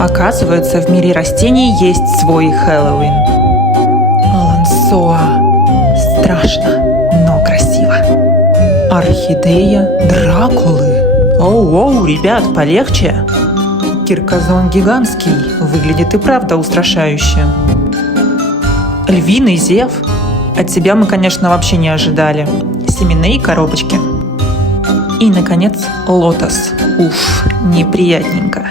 Оказывается, в мире растений есть свой Хэллоуин. Алансоа. Страшно, но красиво. Орхидея Дракулы. Оу-оу, ребят, полегче. Киркозон гигантский. Выглядит и правда устрашающе. Львиный зев. От тебя мы, конечно, вообще не ожидали. Семенные коробочки. И, наконец, лотос. Уф, неприятненько.